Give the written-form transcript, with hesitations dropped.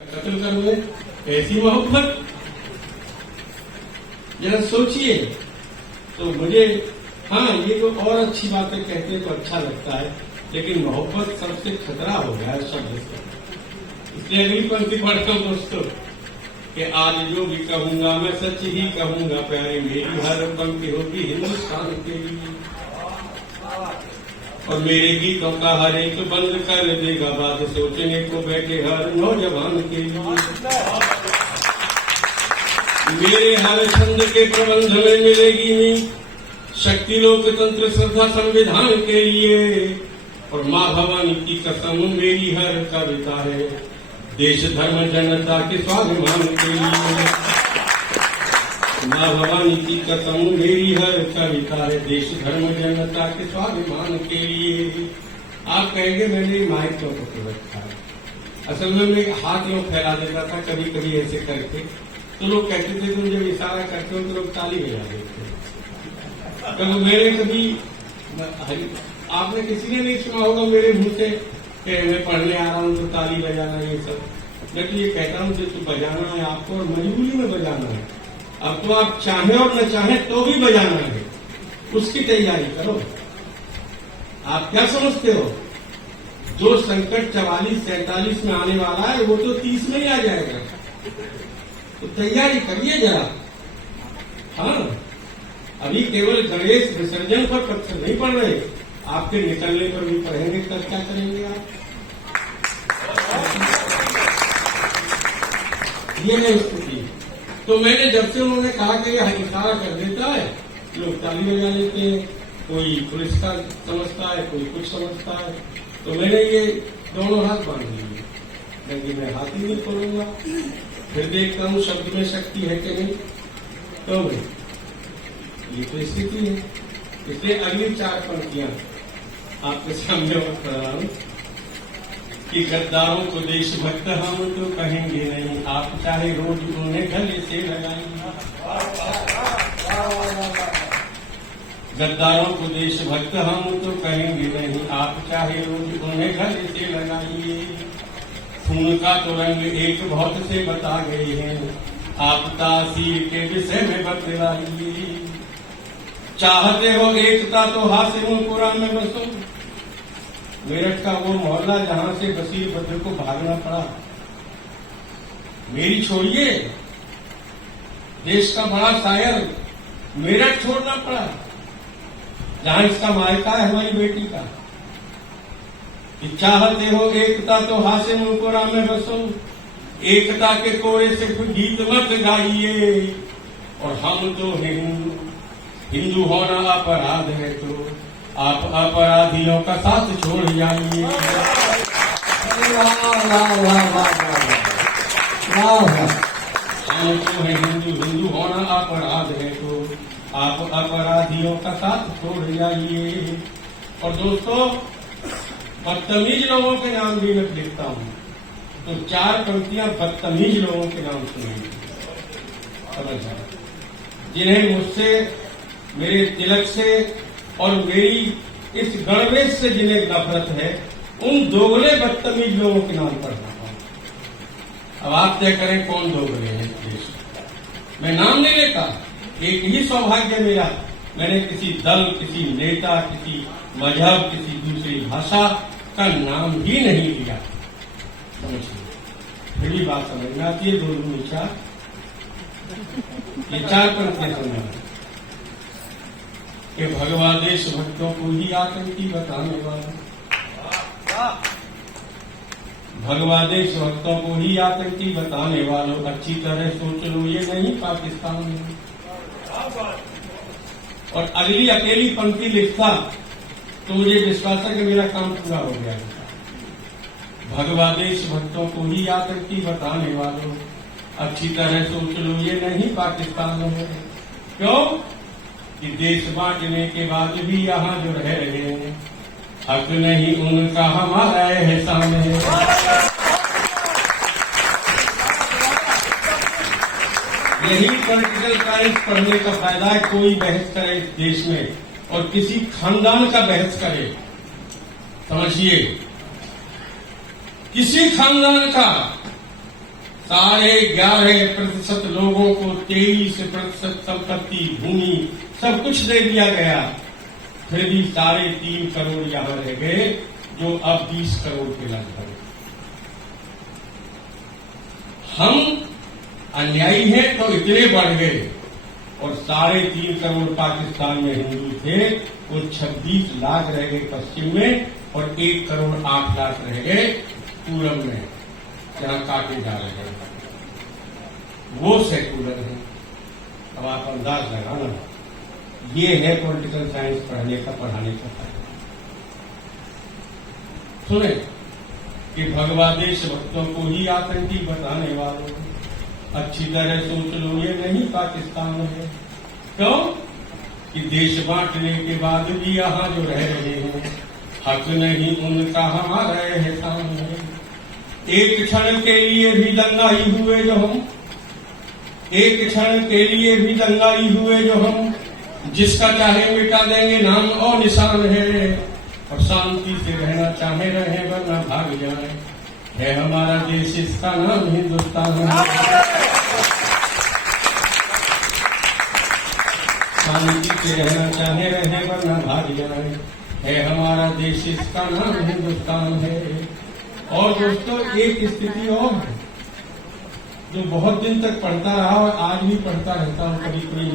कत्ल करोगे, ऐसी मोहब्बत। जरा सोचिए। तो मुझे ये जो और अच्छी बातें कहते हैं तो अच्छा लगता है, लेकिन मोहब्बत सबसे खतरा हो गया है शब्द से। इसलिए अगली पंक्ति पढ़ता हूं दोस्तों कि आज जो भी कहूंगा मैं सच ही कहूंगा, प्यारे मेरी हर पंक्ति होगी हिंदुस्तान के लिए, और मेरे गीतों का हर एक बंद कर देगा बात सोचने को बैठे हर नौजवान के लिए। मेरे हर छंद के प्रबंध में मिलेगी नींद, शक्ति लोकतंत्र श्रद्धा संविधान के लिए, और माँ भवानी की कसम मेरी हर कविता है देश धर्म जनता के स्वाभिमान के लिए। माँ भवानी की कसम मेरी हर कविता है देश धर्म जनता के स्वाभिमान के लिए। आप कहेंगे मैंने माइक क्यों पकड़ रखा है? असल में मैं हाथ यूं फैला देता था कभी कभी ऐसे करके, तो लोग कहते थे तुम जब इशारा करते हो तो लोग ताली बजा देते हैं। तो मैंने कभी आपने किसी ने नहीं सुना होगा मेरे मुंह से कि मैं पढ़ने आ रहा हूं तो ताली बजाना, ये सब। मैं तो ये कहता हूं कि तो बजाना है आपको और मजबूरी में बजाना है। अब तो आप चाहें और न चाहें तो भी बजाना है, उसकी तैयारी करो। आप क्या समझते हो जो संकट 44-47 में आने वाला है वो तो 30 में ही आ जाएगा, तो तैयारी करिए जरा। अभी केवल गणेश विसर्जन पर पत्थर नहीं पड़ रहे, आपके निकलने पर भी पढ़ेंगे, तब क्या करेंगे आप? ये नहीं स्थिति। तो मैंने जब से उन्होंने कहा कि यह इशारा कर देता है, लोग ताली बजा लेते हैं, कोई पुरस्कार समझता है, कोई कुछ समझता है, तो मैंने ये दोनों हाथ बांध लिए, लेकिन मैं हाथ ही नहीं खोलूंगा। फिर देखता हूं शब्द में शक्ति है कि नहीं, तो ये तो स्थिति है। इसलिए अगली 4 पंक्तियां आपके सामने और कर रहा हूं कि गद्दारों को देशभक्त हम तो कहेंगे नहीं, आप चाहे रोज उन्हें गले से लगाइए। गद्दारों को देशभक्त हम तो कहेंगे नहीं, आप चाहे रोज उन्हें गले से लगाइए। खून का तो रंग एक बहुत से बता गए हैं, आप तासीर के विषय में बतलाइए। चाहते हो एकता तो हासिमुलपुरा में बसो, मेरठ का वो मोहल्ला जहां से बशीर बद्र को भागना पड़ा। मेरी छोड़िए, देश का बड़ा शायर मेरठ छोड़ना पड़ा, जहां इसका मायका है हमारी बेटी का। चाहते हो एकता तो हासिमुलपुरा में बसो, एकता के कोरे से गीत मत गाइए। और हम तो हिंदू होना अपराध है तो आप अपराधियों का साथ छोड़ जाइए। हम तो है हिंदू होना अपराध है तो आप अपराधियों का साथ छोड़ जाइए। और दोस्तों, बदतमीज लोगों के नाम भी मैं लिखता हूं, तो 4 पंक्तियां बदतमीज लोगों के नाम सुनेंगे, समझ जाए, जिन्हें मुझसे, मेरे तिलक से और मेरी इस गणवेश से जिन्हें नफरत है, उन दोगले बदतमीज लोगों के नाम पढ़ना है। अब आप तय करें कौन दोगले हैं इस देश में। मैं नाम नहीं लेता, एक ही सौभाग्य मेरा, मैंने किसी दल, किसी नेता, किसी मजहब, किसी दूसरी भाषा का नाम ही नहीं लिया। समझिए, फिर भी बात समझ में आती है। 2 दूनी 4, ये 4 पंक्तियां समझ कि भगवा देश भक्तों को ही आतंकी बताने वाले, भगवा देश भक्तों को ही आतंकी बताने वालों, अच्छी तरह सोच लो ये नहीं पाकिस्तान में। और अगली अकेली पंक्ति लिखता तो मुझे विश्वास है कि मेरा काम पूरा हो गया। भगवा देश भक्तों को ही आतंकी बताने वालों, अच्छी तरह सोच लो ये नहीं पाकिस्तान में। क्यों कि देश बांटने के बाद भी यहाँ जो रह रहे हैं, हक नहीं उनका हमारा एहसान है। यही पॉलिटिकल साइंस पढ़ने का फायदा है। कोई बहस करे इस देश में और किसी खानदान का बहस करे, समझिए, किसी खानदान का, 11.5% लोगों को 23% संपत्ति, भूमि सब कुछ दे दिया गया, फिर भी 3.5 करोड़ यहां रह गए, जो अब 20 करोड़ के लगभग। हम अन्यायी हैं तो इतने बढ़ गए, और 3.5 करोड़ पाकिस्तान में हिंदू थे, वो 26 लाख रह गए पश्चिम में, और 1 करोड़ 8 लाख रह गए पूरब में, जहां काटे जा रहे हैं। वो सेकुलर है। अब आप अंदाज लगाना, ये है पॉलिटिकल साइंस पढ़ने का, पढ़ाने का फायदा। सुने कि भगवा देशभक्तों को ही आतंकी बताने वालों, अच्छी तरह सोच लो, ये नहीं पाकिस्तान है। क्यों कि देश बांटने के बाद भी यहां जो रह रहे हैं, हक नहीं उनका हमारा एहसान है। एक क्षण के लिए भी दंगाई हुए जो हम, एक क्षण के लिए भी दंगाई हुए जो हम, जिसका चाहे मिटा देंगे नाम और निशान है, और शांति से रहना चाहे रहे वरना भाग जाए, है हमारा देश, इसका नाम हिंदुस्तान है। शांति से रहना चाहे रहे वरना भाग जाए, है हमारा देश, इसका नाम हिंदुस्तान है। और दोस्तों, एक स्थिति और है जो बहुत दिन तक पढ़ता रहा और आज भी पढ़ता रहता हूं, कभी कोई